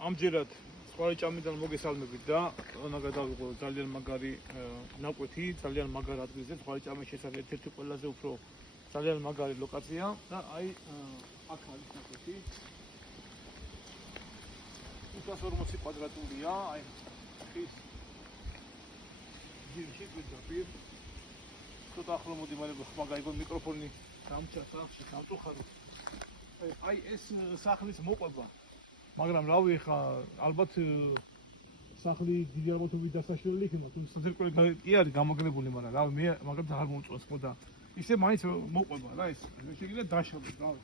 ამჯერად სხვარი ჭამიდან მოგესალმებით და გადავიღო ძალიან მაგარი ნაკვეთი, ძალიან მაგარ ადგილზე, სხვარი ჭამის შესახებ ერთ-ერთი ყველაზე უფრო ძალიან მაგარი ლოკაცია და აი აქ არის ნაკვეთი. 540 კვადრატულია, აი ხის ძირში გვიძაფი. ცოტა ახლა მოდი მაგაიგო მიკროფონი გამჩა სახში გამწუხარო. აი ეს სახლის მოყვება. მაგრამ რავი ხა ალბათ სახლი დიდი ალბათობით დასაშლელი იქნება, თუმცა საძირკველი კი არის გამაგრებული, მაგრამ რავი მე მაგათ არ მომწონს ხო და ისე მაინც მოყვება რა ეს. შეიძლება დაშალოს რავი.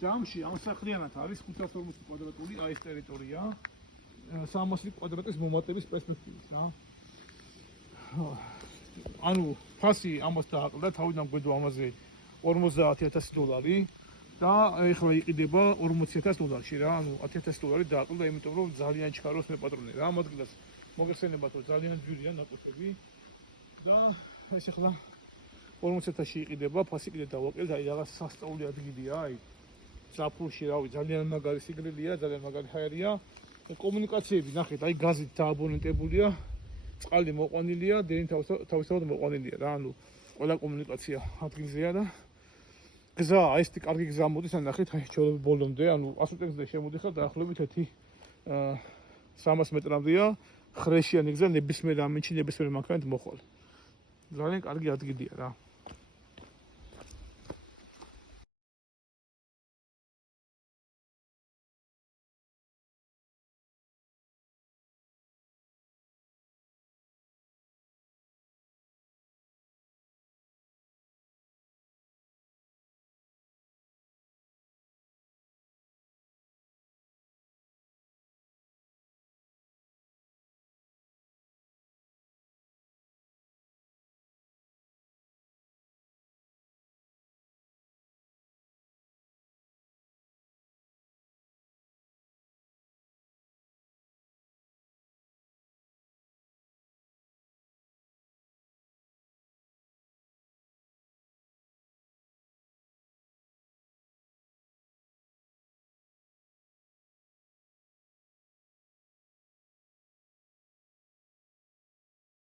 ჯამში ამ სახლიანად არის 540 კვადრატული აი ეს ტერიტორია. 300 კვადრატის მომატების პერსპექტივით რა. ანუ ფასი ამას დააყრდა, თავიდან გვედო ამაზე $50,000 და ეხლა იყიდება $40,000 რა, ანუ $10,000 დააყრდა, იმიტომ რომ ძალიან ჩქაროს მე პატრონი რა, ამ ადგილას მოგეხსენებათ რომ ძალიან ძვირია ნაკვეთები და ეს ეხლა $40,000 იყიდება, ფასი კიდე დავაკელთ, აი რაღაც სასწაული ადგილია, აი ზაფხულში რავი, ძალიან მაგარი სიგრილია, ძალიან მაგარი ჰაერია. კომუნიკაციები ნახეთ, აი გაზით დააბონენტებულია, წყალი მოყვანილია, დენი თავისთავად მოყვანილია რა, ანუ ყველა კომუნიკაცია ადგილზეა და გზა, აი ეს კარგი გზა მოდის, ან ნახეთ, აი ჩვეულებრივ ბოლომდე, ანუ 100 წელზე შემოდიხარ დაახლოებით 300 მეტრამდეა, ხრეშიანი გზა ნებისმიერ ამინჩი, ნებისმიერ მანქანით მოხვალ. ძალიან კარგი ადგილია რა.